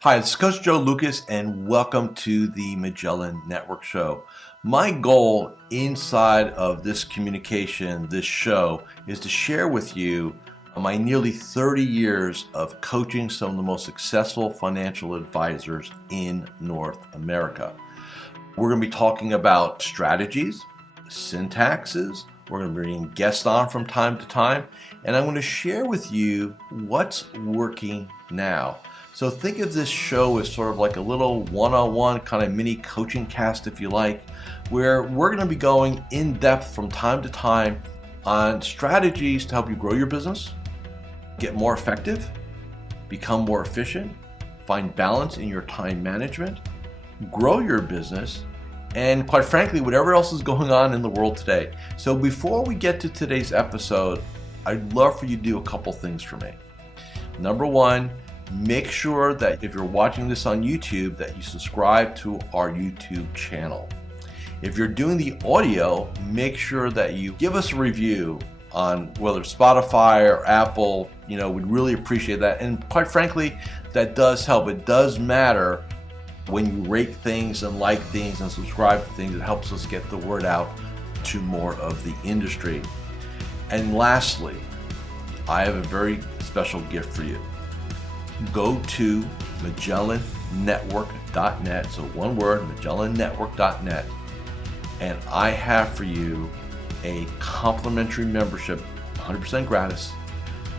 Hi, it's Coach Joe Lucas, and welcome to the Magellan Network Show. My goal inside of this communication, this show, is to share with you my nearly 30 years of coaching some of the most successful financial advisors in North America. We're going to be talking about strategies, syntaxes. We're going to be bringing guests on from time to time, and I'm going to share with you what's working now. So think of this show as sort of like a little one-on-one kind of mini coaching cast, if you like, where we're going to be going in depth from time to time on strategies to help you grow your business, get more effective, become more efficient, find balance in your time management, grow your business, and quite frankly, whatever else is going on in the world today. So before we get to today's episode, I'd love for you to do a couple things for me. Number one, make sure that if you're watching this on YouTube, that you subscribe to our YouTube channel. If you're doing the audio, make sure that you give us a review on whether Spotify or Apple. We'd really appreciate that. And quite frankly, that does help. It does matter when you rate things and like things and subscribe to things. It helps us get the word out to more of the industry. And lastly, I have a very special gift for you. Go to MagellanNetwork.net, so one word, MagellanNetwork.net, and I have for you a complimentary membership, 100% gratis,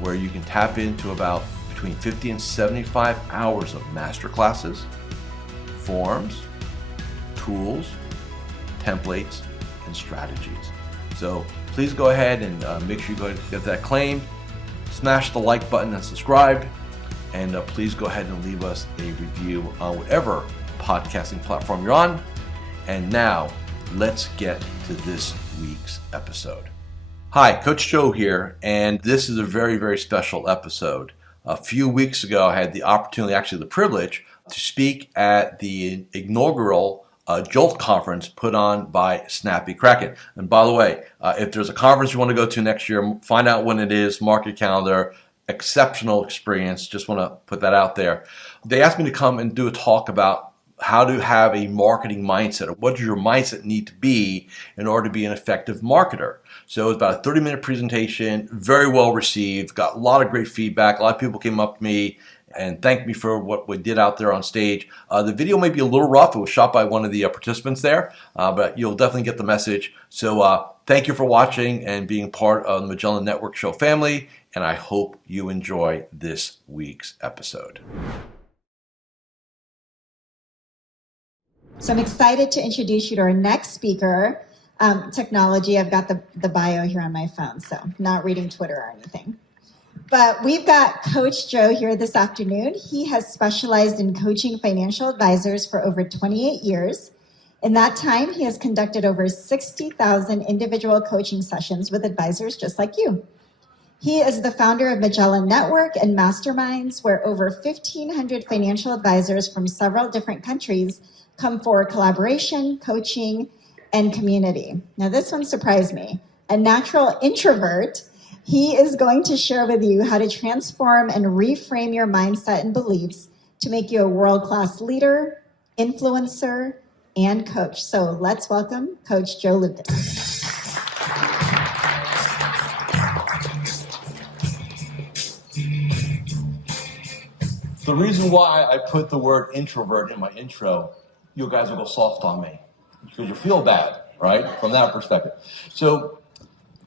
where you can tap into about between 50 and 75 hours of masterclasses, forms, tools, templates, and strategies. So please go ahead and make sure you go get that claimed, smash the like button and subscribe. And please go ahead and leave us a review on whatever podcasting platform you're on. And now, let's get to this week's episode. Hi, Coach Joe here, and this is a very, very special episode. A few weeks ago, I had the opportunity, actually the privilege, to speak at the inaugural Jolt Conference put on by Snappy Kraken. And by the way, if there's a conference you want to go to next year, find out when it is, mark your calendar. Exceptional experience. Just want to put that out there. They asked me to come and do a talk about how to have a marketing mindset, or what does your mindset need to be in order to be an effective marketer. So it was about a 30-minute presentation, very well received, got a lot of great feedback. A lot of people came up to me and thanked me for what we did out there on stage. The video may be a little rough. It was shot by one of the participants there, but you'll definitely get the message. So thank you for watching and being part of the Magellan Network Show family, and I hope you enjoy this week's episode. So I'm excited to introduce you to our next speaker. Technology, I've got the bio here on my phone, so I'm not reading Twitter or anything. But we've got Coach Joe here this afternoon. He has specialized in coaching financial advisors for over 28 years. In that time, he has conducted over 60,000 individual coaching sessions with advisors just like you. He is the founder of Magellan Network and Masterminds, where over 1,500 financial advisors from several different countries come for collaboration, coaching, and community. Now, this one surprised me. A natural introvert, he is going to share with you how to transform and reframe your mindset and beliefs to make you a world-class leader, influencer, and coach. So let's welcome Coach Joe Lucas. The reason why I put the word introvert in my intro, you guys will go soft on me because you feel bad, right? From that perspective. So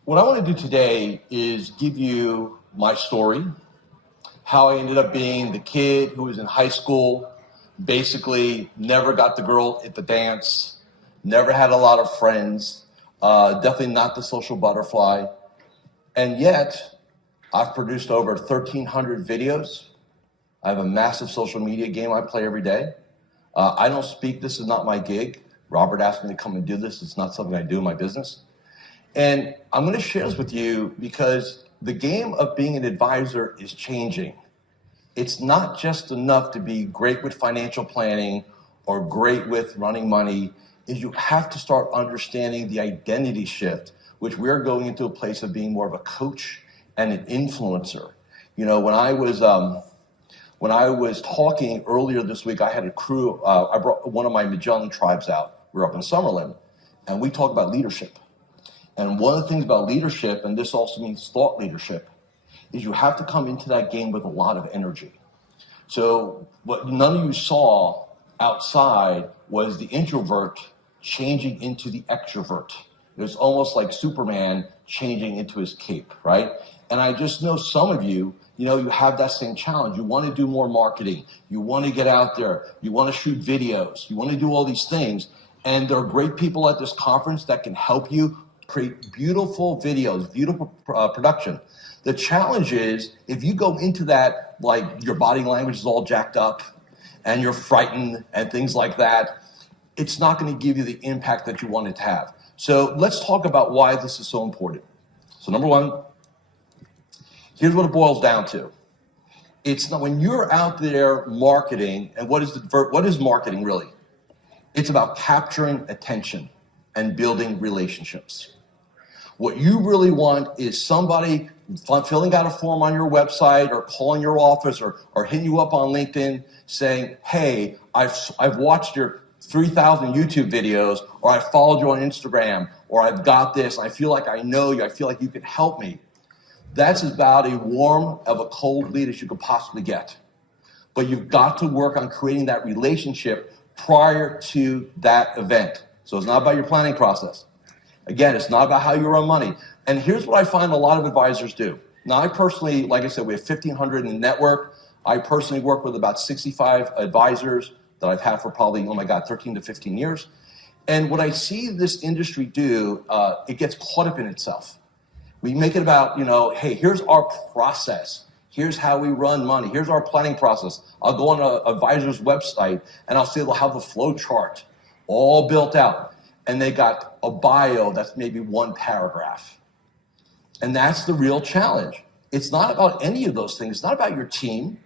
what I want to do today is give you my story, how I ended up being the kid who was in high school, basically never got the girl at the dance, never had a lot of friends, definitely not the social butterfly. And yet I've produced over 1,300 videos. I have a massive social media game I play every day. I don't speak. This is not my gig. Robert asked me to come and do this. It's not something I do in my business. And I'm going to share this with you because the game of being an advisor is changing. It's not just enough to be great with financial planning or great with running money. Is you have to start understanding the identity shift, which we're going into a place of being more of a coach and an influencer. When I was When I was talking earlier this week, I had a crew, I brought one of my Magellan tribes out. We were up in Summerlin, and we talked about leadership. And one of the things about leadership, and this also means thought leadership, is you have to come into that game with a lot of energy. So what none of you saw outside was the introvert changing into the extrovert. It was almost like Superman changing into his cape, right? And I just know some of you, you have that same challenge. You want to do more marketing. You want to get out there. You want to shoot videos. You want to do all these things. And there are great people at this conference that can help you create beautiful videos, beautiful production. The challenge is if you go into that, like your body language is all jacked up and you're frightened and things like that, it's not going to give you the impact that you want it to have. So let's talk about why this is so important. So number one, here's what it boils down to. It's not when you're out there marketing, and what is marketing really? It's about capturing attention and building relationships. What you really want is somebody filling out a form on your website or calling your office or hitting you up on LinkedIn saying, hey, I've watched your 3,000 YouTube videos, or I followed you on Instagram, or I've got this, I feel like I know you, I feel like you can help me. That's about a warm of a cold lead as you could possibly get. But you've got to work on creating that relationship prior to that event. So it's not about your planning process. Again, it's not about how you run money. And here's what I find a lot of advisors do. Now, I personally, like I said, we have 1,500 in the network. I personally work with about 65 advisors that I've had for probably, 13 to 15 years. And what I see this industry do, it gets caught up in itself. We make it about, hey, here's our process. Here's how we run money. Here's our planning process. I'll go on an advisor's website and I'll see they'll have the flow chart all built out. And they got a bio that's maybe one paragraph. And that's the real challenge. It's not about any of those things. It's not about your team.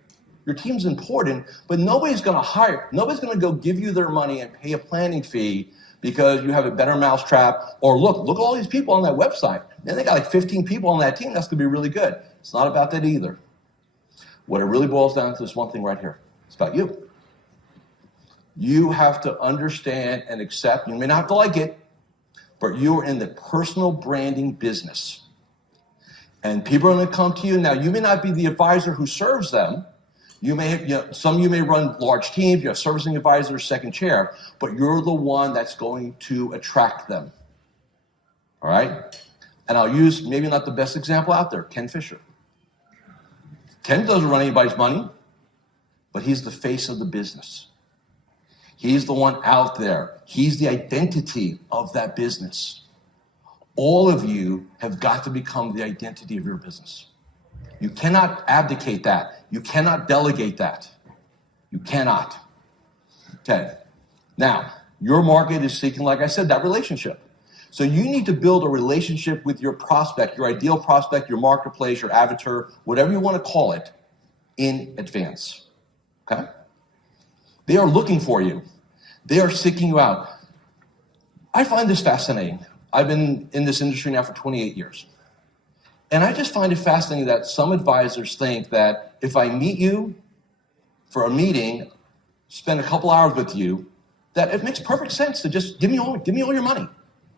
Your team's important, but nobody's going to go give you their money and pay a planning fee because you have a better mousetrap, or look at all these people on that website. Man, they got like 15 people on that team. That's going to be really good. It's not about that either. What it really boils down to is one thing right here. It's about you. You have to understand and accept. You may not have to like it, but you are in the personal branding business. And people are going to come to you. Now, you may not be the advisor who serves them. You may have, some of you may run large teams. You have servicing advisors, second chair, but you're the one that's going to attract them. All right? And I'll use maybe not the best example out there, Ken Fisher. Ken doesn't run anybody's money, but he's the face of the business. He's the one out there. He's the identity of that business. All of you have got to become the identity of your business. You cannot abdicate that. You cannot delegate that. You cannot. Okay. Now, your market is seeking, like I said, that relationship. So you need to build a relationship with your prospect, your ideal prospect, your marketplace, your avatar, whatever you want to call it, in advance. Okay? They are looking for you. They are seeking you out. I find this fascinating. I've been in this industry now for 28 years. And I just find it fascinating that some advisors think that if I meet you for a meeting, spend a couple hours with you, that it makes perfect sense to just give me all your money.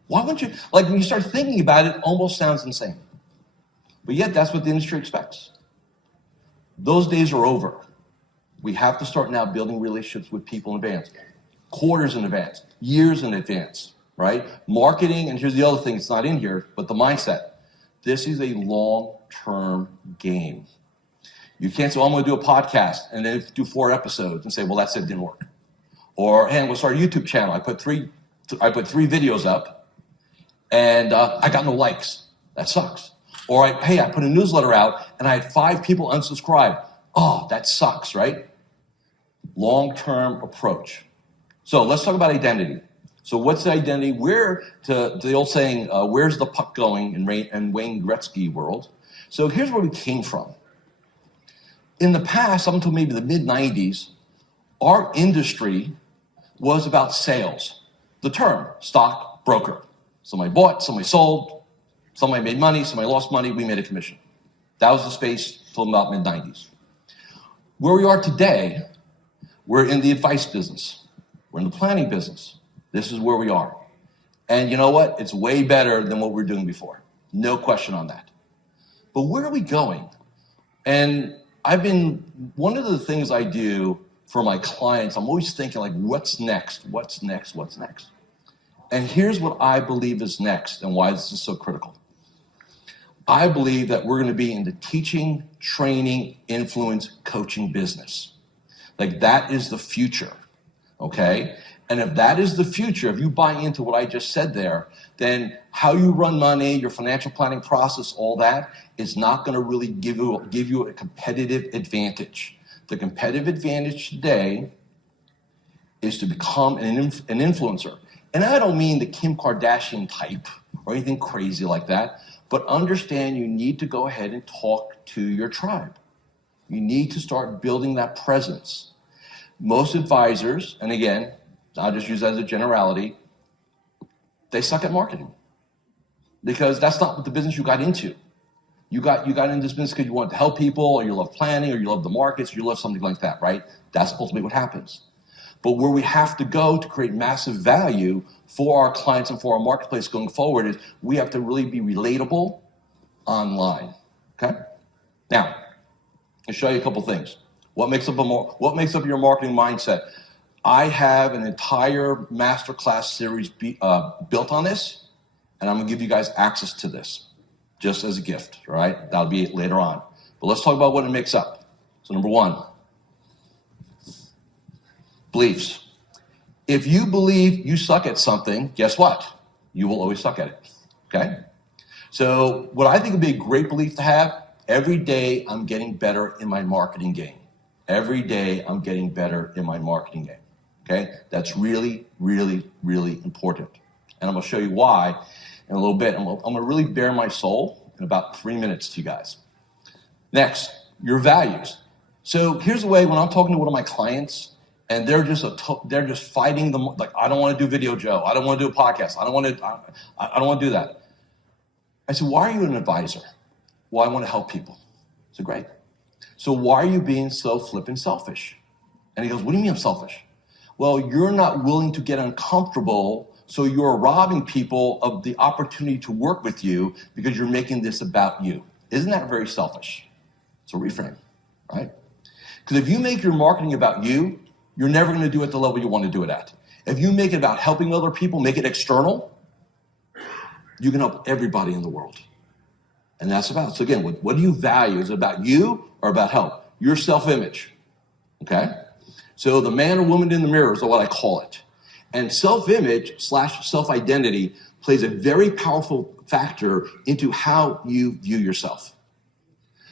Why wouldn't you? Like when you start thinking about it, it almost sounds insane. But yet that's what the industry expects. Those days are over. We have to start now building relationships with people in advance, quarters in advance, years in advance, right? Marketing, and here's the other thing, it's not in here, but the mindset. This is a long-term game. You can't say, well, I'm going to do a podcast and then do 4 episodes and say, well, that's it, didn't work. Or, hey, I'm going to start a YouTube channel. I put three videos up and I got no likes. That sucks. Or, I put a newsletter out and I had 5 people unsubscribe. Oh, that sucks, right? Long-term approach. So let's talk about identity. So what's the identity? To the old saying, where's the puck going in Wayne Gretzky world? So here's where we came from. In the past, up until maybe the mid-90s, our industry was about sales. The term, stock broker. Somebody bought, somebody sold, somebody made money, somebody lost money, we made a commission. That was the space till about mid-90s. Where we are today, we're in the advice business. We're in the planning business. This is where we are. And you know what? It's way better than what we were doing before. No question on that. But where are we going? And one of the things I do for my clients, I'm always thinking like, what's next? What's next? What's next? And here's what I believe is next and why this is so critical. I believe that we're going to be in the teaching, training, influence, coaching business. Like that is the future, okay? And if that is the future, if you buy into what I just said there, then how you run money, your financial planning process, all that is not going to really give you a competitive advantage. The competitive advantage today is to become an influencer. And I don't mean the Kim Kardashian type or anything crazy like that, but understand you need to go ahead and talk to your tribe. You need to start building that presence. Most advisors, and again, I'll just use that as a generality, they suck at marketing because that's not the business you got into. You got into this business because you want to help people, or you love planning, or you love the markets, or you love something like that, right? That's ultimately what happens. But where we have to go to create massive value for our clients and for our marketplace going forward is we have to really be relatable online, okay? Now, I'll show you a couple things. What makes up your marketing mindset? I have an entire masterclass series built on this, and I'm gonna give you guys access to this just as a gift, all right? That'll be later on. But let's talk about what it makes up. So number one, beliefs. If you believe you suck at something, guess what? You will always suck at it, okay? So what I think would be a great belief to have, every day I'm getting better in my marketing game. Every day I'm getting better in my marketing game, okay? That's really, really, really important. And I'm gonna show you why in a little bit. I'm gonna really bare my soul in about 3 minutes to you guys. Next, your values. So here's the way when I'm talking to one of my clients, and they're just fighting them, like, I don't want to do video, Joe. I don't want to do a podcast. I don't want to do that. I said, why are you an advisor? Well, I want to help people. I said, great. So why are you being so flippin' selfish? And he goes, what do you mean I'm selfish? Well, you're not willing to get uncomfortable, so you're robbing people of the opportunity to work with you because you're making this about you. Isn't that very selfish? It's a reframe, right? Because if you make your marketing about you, you're never going to do it at the level you want to do it at. If you make it about helping other people, make it external, you can help everybody in the world. And that's about it. So again, what do you value? Is it about you or about help? Your self-image, okay? So the man or woman in the mirror is what I call it. And self-image / self-identity plays a very powerful factor into how you view yourself.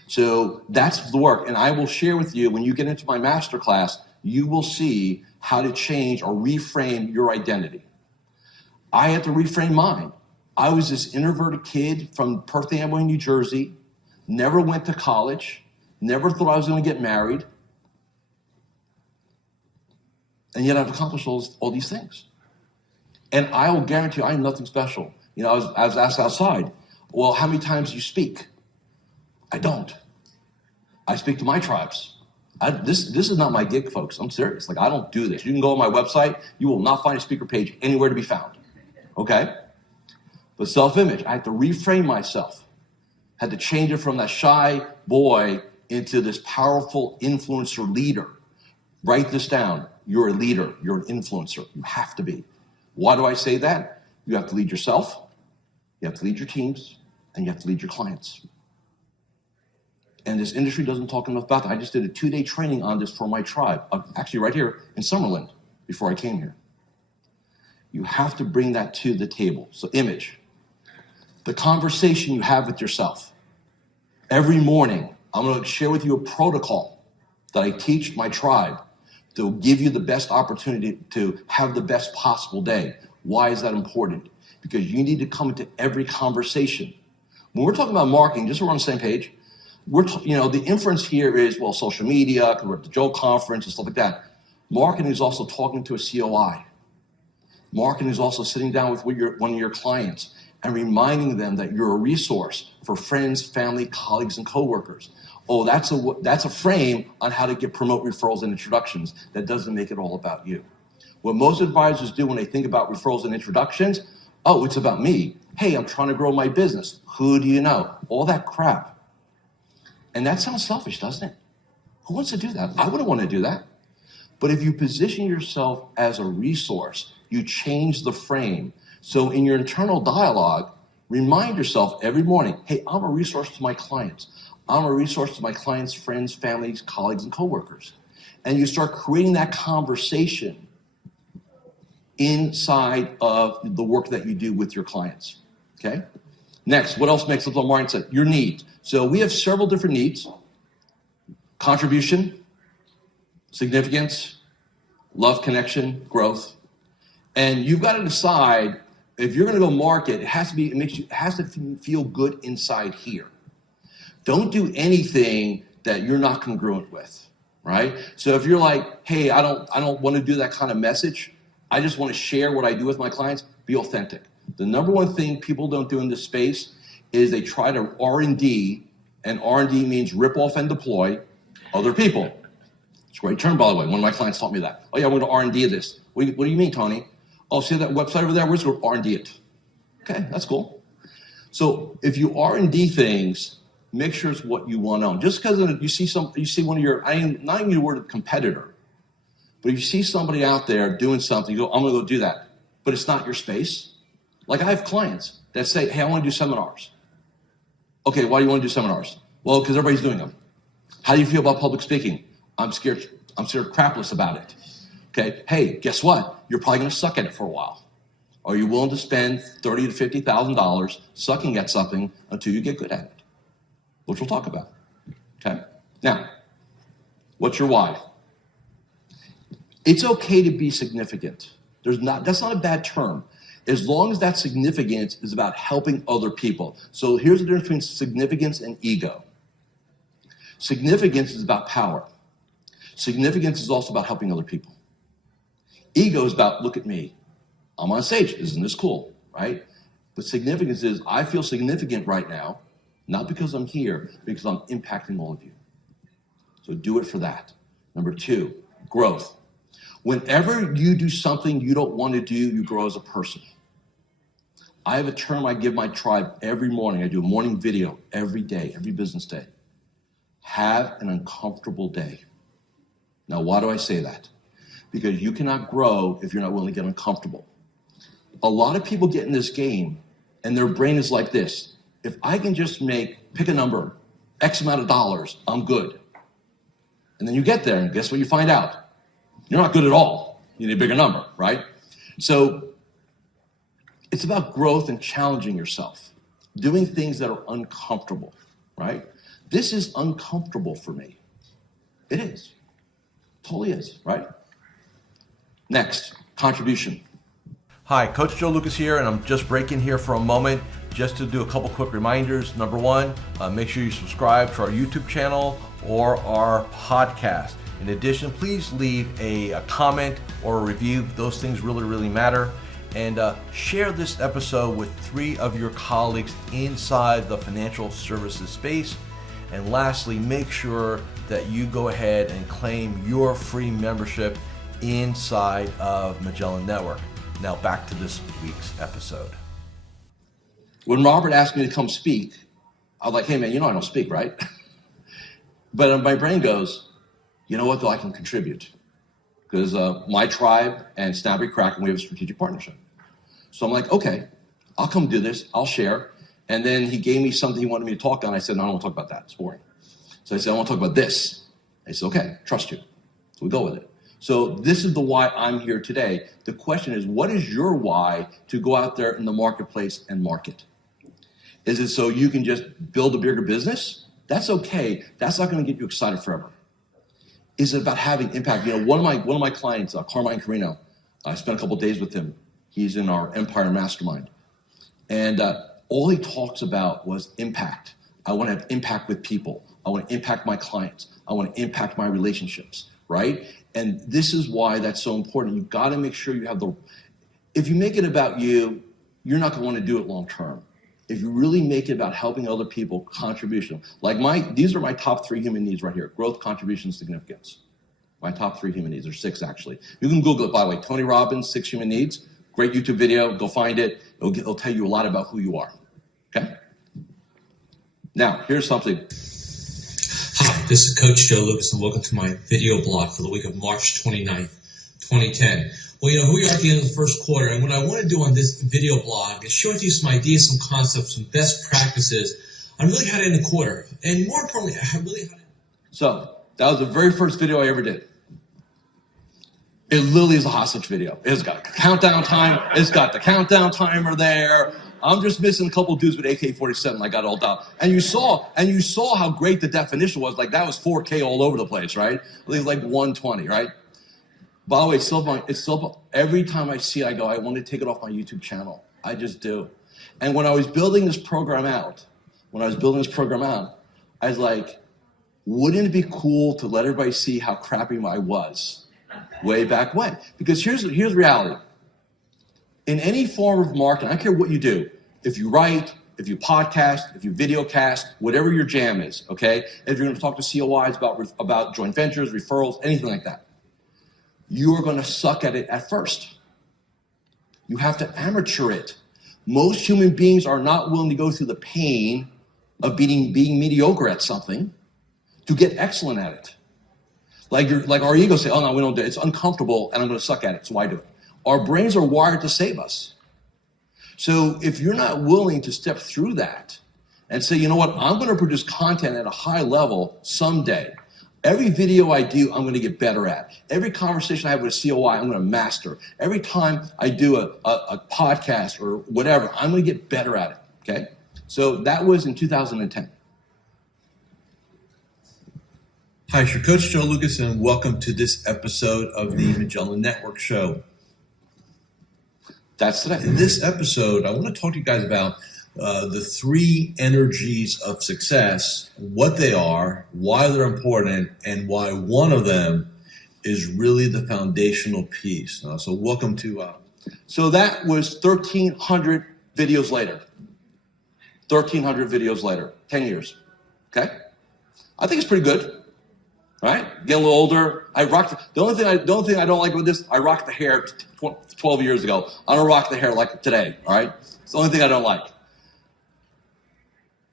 So that's the work. And I will share with you, when you get into my masterclass, you will see how to change or reframe your identity. I had to reframe mine. I was this introverted kid from Perth Amboy, New Jersey, never went to college, never thought I was going to get married, and yet I've accomplished all these things. And I will guarantee you, I am nothing special. You know, I was asked outside, well, how many times do you speak? I don't. I speak to my tribes. This is not my gig, folks. I'm serious. Like, I don't do this. You can go on my website. You will not find a speaker page anywhere to be found. Okay? But self-image, I had to reframe myself. Had to change it from that shy boy into this powerful influencer leader. Write this down. You're a leader. You're an influencer. You have to be. Why do I say that? You have to lead yourself. You have to lead your teams. And you have to lead your clients. And this industry doesn't talk enough about that. I just did a 2-day training on this for my tribe, actually right here in Summerlin before I came here. You have to bring that to the table. So image, the conversation you have with yourself. Every morning, I'm going to share with you a protocol that I teach my tribe to give you the best opportunity to have the best possible day. Why is that important? Because you need to come into every conversation. When we're talking about marketing, just so we're on the same page, the inference here is, well, social media, we're at the Jolt Conference and stuff like that. Marketing is also talking to a COI. Marketing is also sitting down with one of your clients and reminding them that you're a resource for friends, family, colleagues, and coworkers. Oh, that's a frame on how to promote referrals and introductions. That doesn't make it all about you. What most advisors do when they think about referrals and introductions, oh, it's about me. Hey, I'm trying to grow my business. Who do you know? All that crap. And that sounds selfish, doesn't it? Who wants to do that? I wouldn't want to do that. But if you position yourself as a resource, you change the frame. So in your internal dialogue, remind yourself every morning, hey, I'm a resource to my clients. I'm a resource to my clients, friends, families, colleagues, and coworkers. And you start creating that conversation inside of the work that you do with your clients, okay? Next, what else makes up the mindset? Your needs. So we have several different needs: contribution, significance, love, connection, growth. And you've got to decide if you're going to go market, it has to feel good inside here. Don't do anything that you're not congruent with, right? So if you're like, hey, I don't want to do that kind of message. I just want to share what I do with my clients. Be authentic. The number one thing people don't do in this space is they try to R&D, and R&D means rip off and deploy other people. It's a great term, by the way. One of my clients taught me that. Oh yeah, we're going to R&D this. What do you mean, Tony? Oh, see that website over there? We're just going to R&D it. Okay, that's cool. So if you R&D things, make sure it's what you want to own. Just because you see one of your, not even the word competitor, but if you see somebody out there doing something, you go, I'm going to go do that. But it's not your space. Like I have clients that say, hey, I want to do seminars. Okay, why do you want to do seminars? Well, because everybody's doing them. How do you feel about public speaking? I'm scared crapless about it. Okay, hey, guess what? You're probably going to suck at it for a while. Are you willing to spend $30,000 to $50,000 sucking at something until you get good at it? Which we'll talk about. Okay? Now, what's your why? It's okay to be significant. That's not a bad term, as long as that significance is about helping other people. So here's the difference between significance and ego. Significance is about power. Significance is also about helping other people. Ego is about, look at me. I'm on stage. Isn't this cool, right? But significance is, I feel significant right now, not because I'm here, because I'm impacting all of you. So do it for that. Number 2, growth. Whenever you do something you don't want to do, you grow as a person. I have a term I give my tribe every morning. I do a morning video every day, every business day. Have an uncomfortable day. Now, why do I say that? Because you cannot grow if you're not willing to get uncomfortable. A lot of people get in this game and their brain is like this. If I can just pick a number, X amount of dollars, I'm good. And then you get there and guess what you find out? You're not good at all. You need a bigger number, right? So it's about growth and challenging yourself, doing things that are uncomfortable, right? This is uncomfortable for me. It is. Totally is, right? Next, contribution. Hi, Coach Joe Lucas here, and I'm just breaking here for a moment just to do a couple quick reminders. Number 1, make sure you subscribe to our YouTube channel or our podcast. In addition, please leave a comment or a review. Those things really, really matter. And share this episode with 3 of your colleagues inside the financial services space. And lastly, make sure that you go ahead and claim your free membership inside of Magellan Network. Now back to this week's episode. When Robert asked me to come speak, I was like, hey man, you know I don't speak, right? But my brain goes, you know what, though, I can contribute. Because my tribe and Snappery Kraken, we have a strategic partnership. So I'm like, okay, I'll come do this. I'll share. And then he gave me something he wanted me to talk on. I said, no, I don't want to talk about that. It's boring. So I said, I want to talk about this. I said, okay, trust you. So we go with it. So this is the why I'm here today. The question is, what is your why to go out there in the marketplace and market? Is it so you can just build a bigger business? That's okay. That's not going to get you excited forever. Is it about having impact? You know, one of my clients, Carmine Carino, I spent a couple of days with him. He's in our Empire Mastermind. And all he talks about was impact. I want to have impact with people. I want to impact my clients. I want to impact my relationships, right? And this is why that's so important. You've got to make sure you have if you make it about you, you're not going to want to do it long term. if you really make it about helping other people, contribution, these are my top 3 human needs right here: growth, contribution, significance. My top 3 human needs, or 6 actually. You can Google it, by the way, Tony Robbins, 6 human needs. Great YouTube video, go find it. It'll tell you a lot about who you are, okay? Now, here's something. Hi, this is Coach Joe Lucas, and welcome to my video blog for the week of March 29th, 2010. Well, you know, here we are at the end of the first quarter, and what I want to do on this video blog is share with you some ideas, some concepts, some best practices on really how to end the quarter, and more importantly, how to... So, that was the very first video I ever did. It literally is a hostage video. It's got a countdown time. It's got the countdown timer there. I'm just missing a couple dudes with AK-47. I got all down. And you saw how great the definition was. Like, that was 4K all over the place, right? I think it's like 120, right? By the way, it's still every time I see it, I go, I want to take it off my YouTube channel. I just do. And when I was building this program out, I was like, wouldn't it be cool to let everybody see how crappy I was way back when? Because here's reality. In any form of marketing, I don't care what you do. If you write, if you podcast, if you videocast, whatever your jam is, okay? If you're going to talk to COIs about joint ventures, referrals, anything like that, you are going to suck at it at first. You have to amateur it. Most human beings are not willing to go through the pain of being mediocre at something to get excellent at it. Like our ego say, oh no, we don't do it. It's uncomfortable and I'm going to suck at it, so I do it. Our brains are wired to save us. So if you're not willing to step through that and say, you know what, I'm going to produce content at a high level someday. Every video I do, I'm going to get better at. Every conversation I have with a COI, I'm going to master. Every time I do a podcast or whatever, I'm going to get better at it, okay? So that was in 2010. Hi, it's your Coach Joe Lucas, and welcome to this episode of the Magellan Network Show. That's today. In this episode, I want to talk to you guys about the 3 energies of success, what they are, why they're important, and why one of them is really the foundational piece. So welcome to... So that was 1,300 videos later. 1,300 videos later, 10 years, okay? I think it's pretty good. Right? Getting a little older. I rocked. The only thing I don't like with this, I rocked the hair 12 years ago. I don't rock the hair like today. All right? It's the only thing I don't like.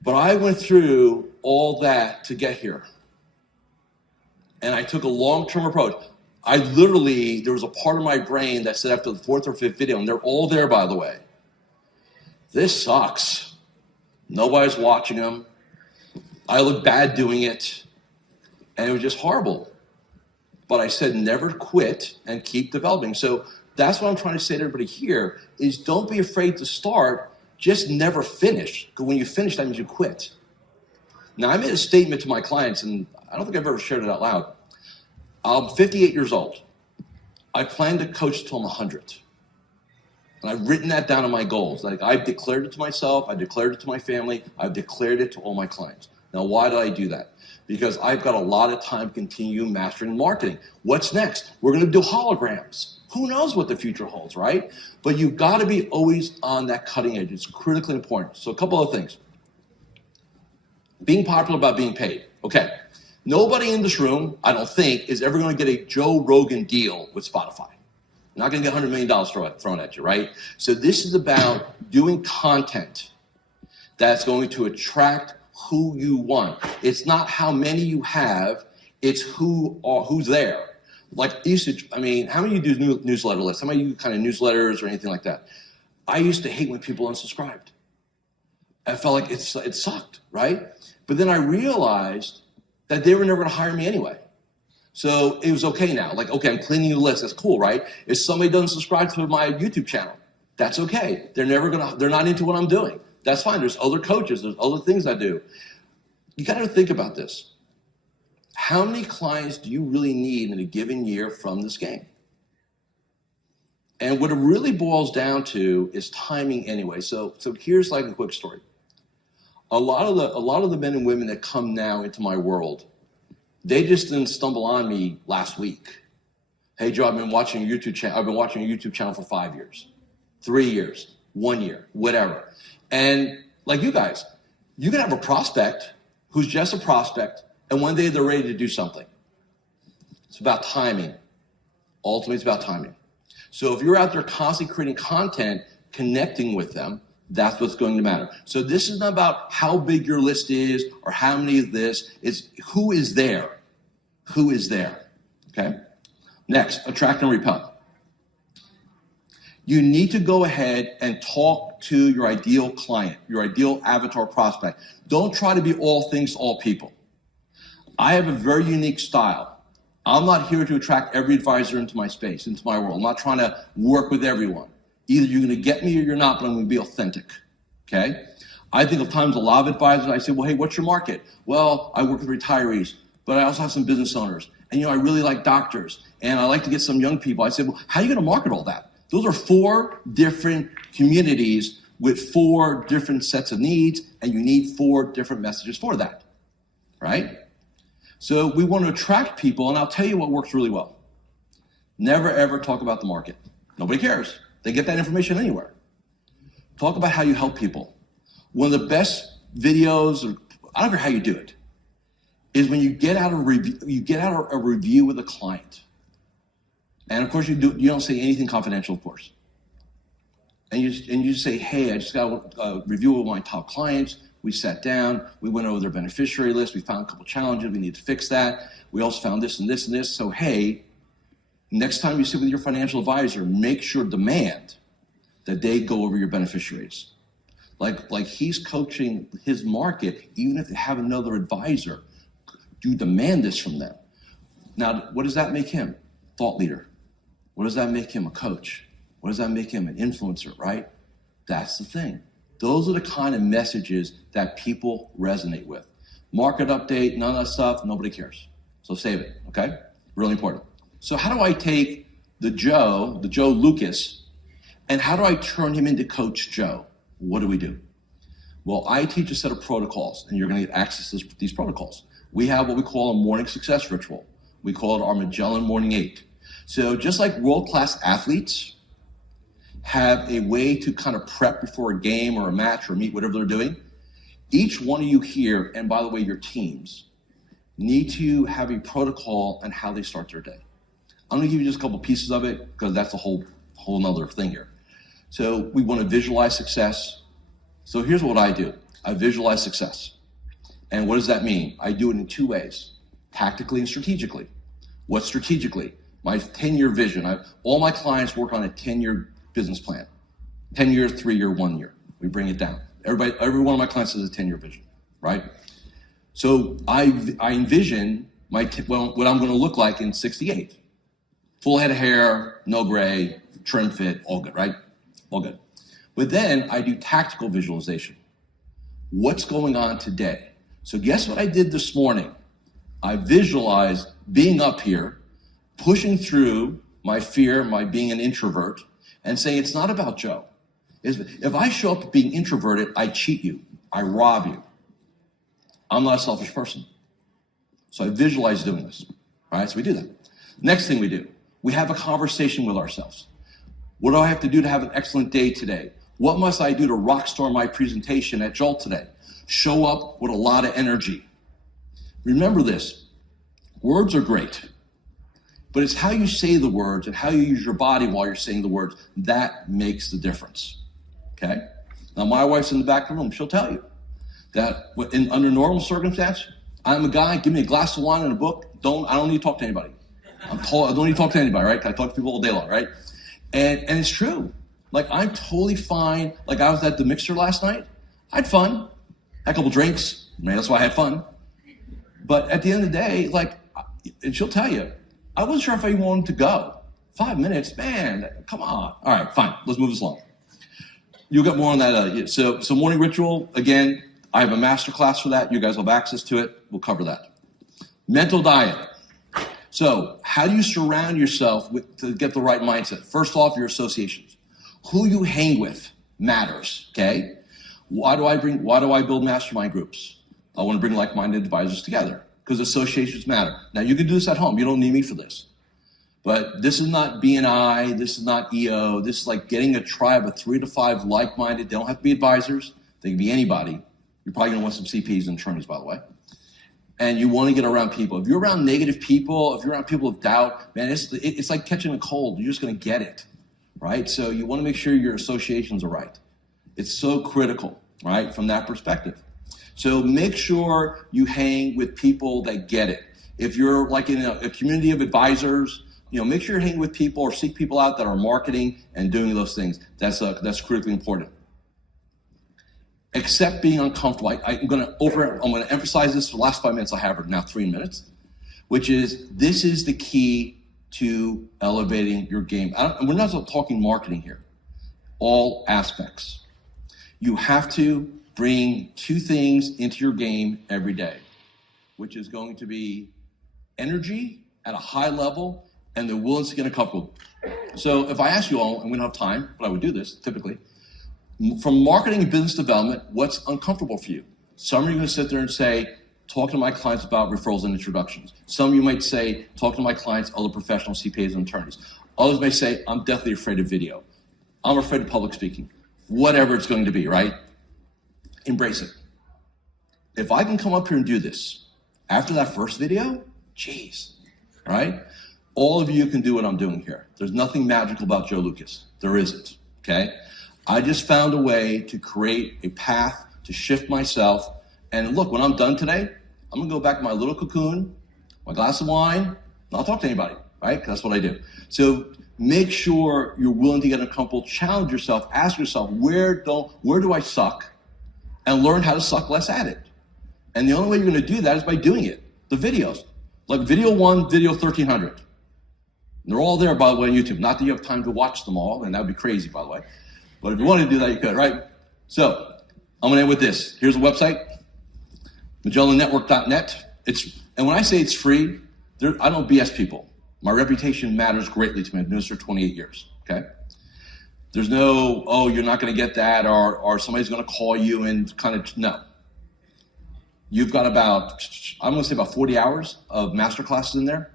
But I went through all that to get here. And I took a long-term approach. There was a part of my brain that said after the 4th or 5th video, and they're all there, by the way, this sucks. Nobody's watching them. I look bad doing it. And it was just horrible. But I said never quit and keep developing. So that's what I'm trying to say to everybody here is don't be afraid to start, just never finish. Because when you finish, that means you quit. Now, I made a statement to my clients, and I don't think I've ever shared it out loud. I'm 58 years old. I plan to coach till I'm 100. And I've written that down in my goals. Like I've declared it to myself, I've declared it to my family, I've declared it to all my clients. Now, why did I do that? Because I've got a lot of time to continue mastering marketing. What's next? We're going to do holograms. Who knows what the future holds, right? But you've got to be always on that cutting edge. It's critically important. So a couple of things. Being popular about being paid. Okay. Nobody in this room, I don't think, is ever going to get a Joe Rogan deal with Spotify. You're not going to get $100 million thrown at you, right? So this is about doing content that's going to attract who you want. It's not how many you have, it's who's there. Like how many of you do newsletter lists? How many of you kind of newsletters or anything like that? I used to hate when people unsubscribed. I felt like it sucked, right? But then I realized that they were never going to hire me anyway. So it was okay now. Like, okay, I'm cleaning the list. That's cool, right? If somebody doesn't subscribe to my YouTube channel, that's okay. They're not into what I'm doing. That's fine. There's other coaches. There's other things I do. You got to think about this. How many clients do you really need in a given year from this game? And what it really boils down to is timing anyway. So here's like a quick story. A lot of the men and women that come now into my world, they just didn't stumble on me last week. Hey Joe, I've been watching your YouTube channel. I've been watching your YouTube channel for 5 years, 3 years, 1 year, whatever. And Like you guys, you can have a prospect who's just a prospect, and one day they're ready to do something. It's about timing. Ultimately, it's about timing. So if you're out there constantly creating content, connecting with them, that's what's going to matter. So this is not about how big your list is or how many of this. It's who is there. Who is there? Okay? Next, attract and repel. You need to go ahead and talk to your ideal client, your ideal avatar prospect. Don't try to be all things to all people. I have a very unique style. I'm not here to attract every advisor into my space, into my world. I'm not trying to work with everyone. Either you're going to get me or you're not, but I'm going to be authentic, okay? I think of times a lot of advisors, I say, well, hey, what's your market? Well, I work with retirees, but I also have some business owners. And, I really like doctors, and I like to get some young people. I said, well, how are you going to market all that? Those are 4 different communities with 4 different sets of needs, and you need 4 different messages for that, right? So we want to attract people, and I'll tell you what works really well. Never, ever talk about the market. Nobody cares. They get that information anywhere. Talk about how you help people. One of the best videos, or I don't care how you do it, is when you get out a review with a client. And of course you don't say anything confidential, of course. And you say, hey, I just got a review with my top clients. We sat down, we went over their beneficiary list, we found a couple challenges, we need to fix that. We also found this and this and this. So hey, next time you sit with your financial advisor, make sure demand that they go over your beneficiaries. Like he's coaching his market, even if they have another advisor, do demand this from them. Now, what does that make him? Thought leader. What does that make him? A coach. What does that make him? An influencer, right? That's the thing. Those are the kind of messages that people resonate with. Market update, none of that stuff, nobody cares. So save it, okay? Really important. So how do I take the Joe Lucas, and how do I turn him into Coach Joe? What do we do? Well, I teach a set of protocols, and you're going to get access to these protocols. We have what we call a morning success ritual. We call it our Magellan Morning 8. So just like world-class athletes have a way to kind of prep before a game or a match or meet, whatever they're doing, each one of you here, and by the way, your teams, need to have a protocol on how they start their day. I'm going to give you just a couple pieces of it because that's a whole nother thing here. So we want to visualize success. So here's what I do. I visualize success. And what does that mean? I do it in 2 ways, tactically and strategically. What strategically? My 10-year vision. All my clients work on a 10-year business plan. 10 years, 3 year, 1 year. We bring it down. Every one of my clients has a 10-year vision, right? So I envision what I'm going to look like in 68. Full head of hair, no gray, trim fit, all good, right? All good. But then I do tactical visualization. What's going on today? So guess what I did this morning? I visualized being up here, pushing through my fear, my being an introvert, and saying it's not about Joe. If I show up being introverted, I cheat you. I rob you. I'm not a selfish person. So I visualize doing this. All right, so we do that. Next thing we do, we have a conversation with ourselves. What do I have to do to have an excellent day today? What must I do to rockstar my presentation at Jolt today? Show up with a lot of energy. Remember this, words are great, but it's how you say the words and how you use your body while you're saying the words that makes the difference, okay? Now, my wife's in the back of the room. She'll tell you that under normal circumstance, I'm a guy, give me a glass of wine and a book. I don't need to talk to anybody. I don't need to talk to anybody, right? I talk to people all day long, right? And it's true. Like, I'm totally fine. Like, I was at the mixer last night. I had fun. Had a couple drinks. Man, that's why I had fun. But at the end of the day, like, and she'll tell you, I wasn't sure if I even wanted to go. 5 minutes, man, come on. All right, fine. Let's move this along. You'll get more on that. So morning ritual, again, I have a master class for that. You guys will have access to it. We'll cover that. Mental diet. So how do you surround yourself to get the right mindset? First off, your associations. Who you hang with matters, okay? Why do I build mastermind groups? I want to bring like-minded advisors together because associations matter. Now, you can do this at home. You don't need me for this. But this is not BNI. This is not EO. This is like getting a tribe of 3 to 5 like-minded. They don't have to be advisors. They can be anybody. You're probably going to want some CPs and attorneys, by the way. And you want to get around people. If you're around negative people, if you're around people of doubt, man, it's like catching a cold. You're just going to get it, right? So you want to make sure your associations are right. It's so critical, right, from that perspective. So make sure you hang with people that get it. If you're like in a community of advisors, make sure you're hanging with people or seek people out that are marketing and doing those things. That's critically important. Accept being uncomfortable. I'm going to emphasize this for the last 5 minutes I have, or now 3 minutes, which is this is the key to elevating your game. We're not talking marketing here. All aspects. You have to bring 2 things into your game every day, which is going to be energy at a high level and the willingness to get uncomfortable. So if I ask you all, and we don't have time, but I would do this typically, from marketing and business development, what's uncomfortable for you? Some of you are going to sit there and say, talk to my clients about referrals and introductions. Some of you might say, talk to my clients, other professional CPAs and attorneys. Others may say, I'm definitely afraid of video. I'm afraid of public speaking. Whatever it's going to be, right? Embrace it. If I can come up here and do this after that first video, geez, right? All of you can do what I'm doing here. There's nothing magical about Joe Lucas. There isn't, okay? I just found a way to create a path to shift myself. And look, when I'm done today, I'm going to go back to my little cocoon, my glass of wine, and I'll talk to anybody, right? Because that's what I do. So make sure you're willing to get uncomfortable, challenge yourself, ask yourself, where do I suck? And learn how to suck less at it. And the only way you're going to do that is by doing it. The videos, like video 1, video 1300. They're all there, by the way, on YouTube. Not that you have time to watch them all, and that would be crazy, by the way. But if you wanted to do that, you could, right? So I'm going to end with this. Here's a website, MagellanNetwork.net. And when I say it's free, I don't BS people. My reputation matters greatly to me. I've been doing this for 28 years, okay? There's no, oh, you're not going to get that, or somebody's going to call you and kind of, no. You've got I'm going to say about 40 hours of master classes in there.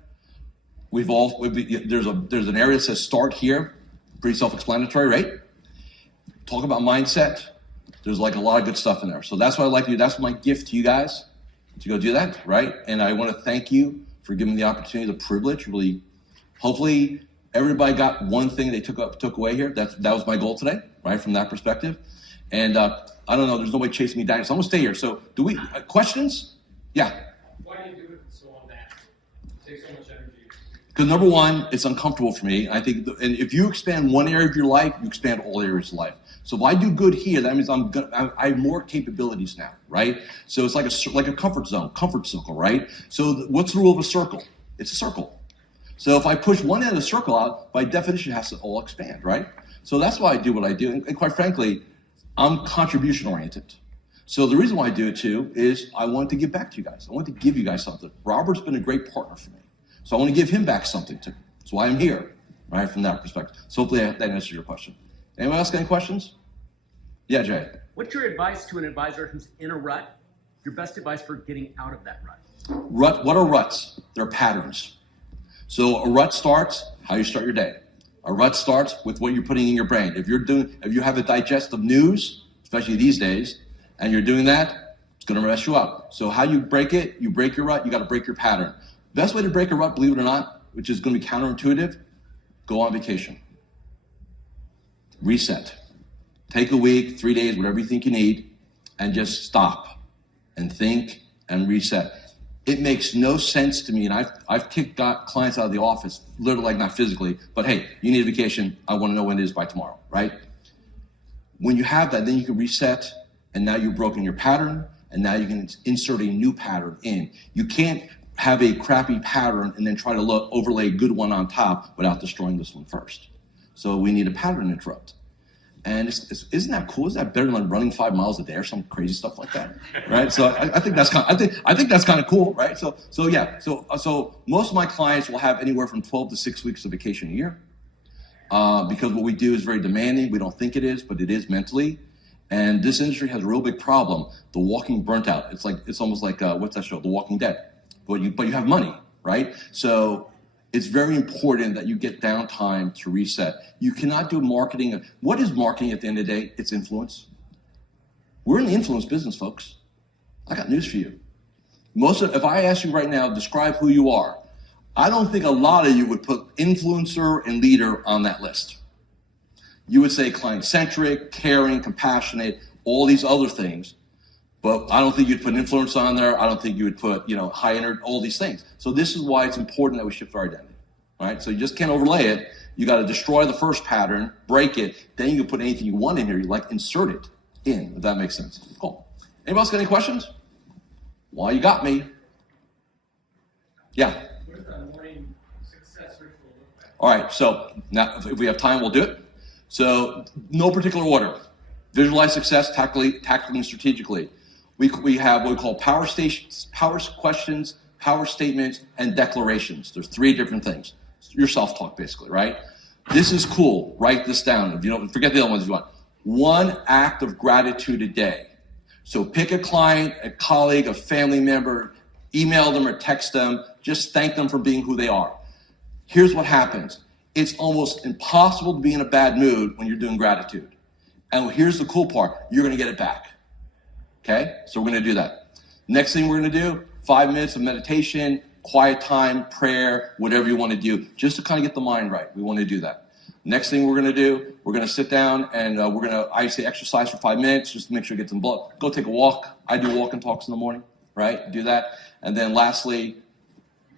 There's an area that says start here, pretty self-explanatory, right? Talk about mindset. There's like a lot of good stuff in there. So that's what I like to do. That's my gift to you guys, to go do that, right? And I want to thank you for giving me the opportunity, the privilege. Really, hopefully everybody got one thing they took away here. That was my goal today, right? From that perspective. And I don't know, there's nobody chasing me down. So I'm gonna stay here. So questions? Yeah. Why do you do it so on that? It takes so much energy. Because number one, it's uncomfortable for me. I think, and if you expand one area of your life, you expand all areas of life. So if I do good here, that means I have more capabilities now, right? So it's like a comfort zone, comfort circle, right? So what's the rule of a circle? It's a circle. So if I push one end of the circle out, by definition, it has to all expand, right? So that's why I do what I do. And quite frankly, I'm contribution oriented. So the reason why I do it too is I want to give back to you guys. I want to give you guys something. Robert's been a great partner for me. So I want to give him back something too. That's why I'm here, right, from that perspective. So hopefully that answers your question. Anyone else got any questions? Yeah, Jay. What's your advice to an advisor who's in a rut? Your best advice for getting out of that rut? What are ruts? They're patterns. So a rut starts how you start your day. A rut starts with what you're putting in your brain. If you have a digestive news, especially these days, and you're doing that, it's going to mess you up. So how you break it? You break your rut. You got to break your pattern. Best way to break a rut, believe it or not, which is going to be counterintuitive, go on vacation. Reset. Take a week, 3 days, whatever you think you need, and just stop and think and reset. It makes no sense to me, and I've kicked clients out of the office, literally, like not physically, but hey, you need a vacation, I want to know when it is by tomorrow, right? When you have that, then you can reset, and now you've broken your pattern, and now you can insert a new pattern in. You can't have a crappy pattern and then try to overlay a good one on top without destroying this one first. So we need a pattern interrupt. And isn't that cool? Isn't that better than running 5 miles a day or some crazy stuff like that, right? So I think that's kind of cool, right? So most of my clients will have anywhere from 12 to 6 weeks of vacation a year, because what we do is very demanding. We don't think it is, but it is mentally. And this industry has a real big problem: the walking burnt out. It's almost like what's that show, The Walking Dead? But you have money, right? So it's very important that you get downtime to reset. You cannot do marketing. What is marketing at the end of the day? It's influence. We're in the influence business, folks. I got news for you. If I ask you right now, describe who you are, I don't think a lot of you would put influencer and leader on that list. You would say client-centric, caring, compassionate, all these other things, but I don't think you'd put influence on there. I don't think you would put, high energy, all these things. So this is why it's important that we shift our identity, all right? So you just can't overlay it. You got to destroy the first pattern, break it, then you can put anything you want in here. You insert it in, if that makes sense. Cool. Anybody else got any questions? Well, you got me. Yeah. What does the morning success ritual look like? All right, so now if we have time, we'll do it. So no particular order. Visualize success tactically and strategically. We have what we call power questions, power statements, and declarations. There's 3 different things. Your self-talk, basically, right? This is cool. Write this down. If you don't, forget the other ones if you want. 1 act of gratitude a day. So pick a client, a colleague, a family member, email them or text them. Just thank them for being who they are. Here's what happens. It's almost impossible to be in a bad mood when you're doing gratitude. And here's the cool part. You're going to get it back. Okay? So we're going to do that. Next thing we're going to do, 5 minutes of meditation, quiet time, prayer, whatever you want to do, just to kind of get the mind right. We want to do that. Next thing we're going to do, we're going to sit down and we're going to, I say exercise for 5 minutes just to make sure you get some blood. Go take a walk. I do walk and talks in the morning, right? Do that. And then lastly,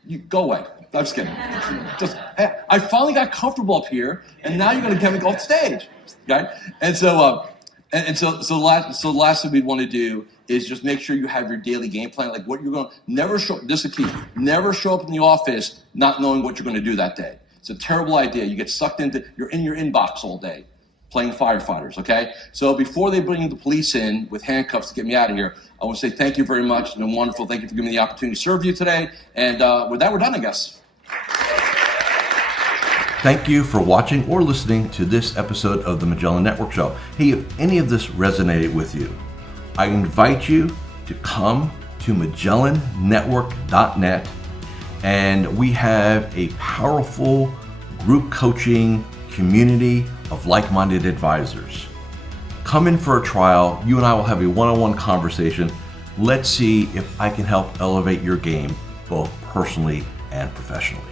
you go away. I'm just kidding. I finally got comfortable up here, and now you're going to get me off stage, right? And so the last thing we want to do is just make sure you have your daily game plan, like what you're going to never show. This is key. Never show up in the office not knowing what you're going to do that day. It's a terrible idea. You get sucked into. You're in your inbox all day, playing firefighters. Okay. So before they bring the police in with handcuffs to get me out of here, I want to say thank you very much. It's been wonderful. Thank you for giving me the opportunity to serve you today. And with that, we're done, I guess. Thank you for watching or listening to this episode of the Magellan Network Show. Hey, if any of this resonated with you, I invite you to come to MagellanNetwork.net, and we have a powerful group coaching community of like-minded advisors. Come in for a trial. You and I will have a one-on-one conversation. Let's see if I can help elevate your game, both personally and professionally.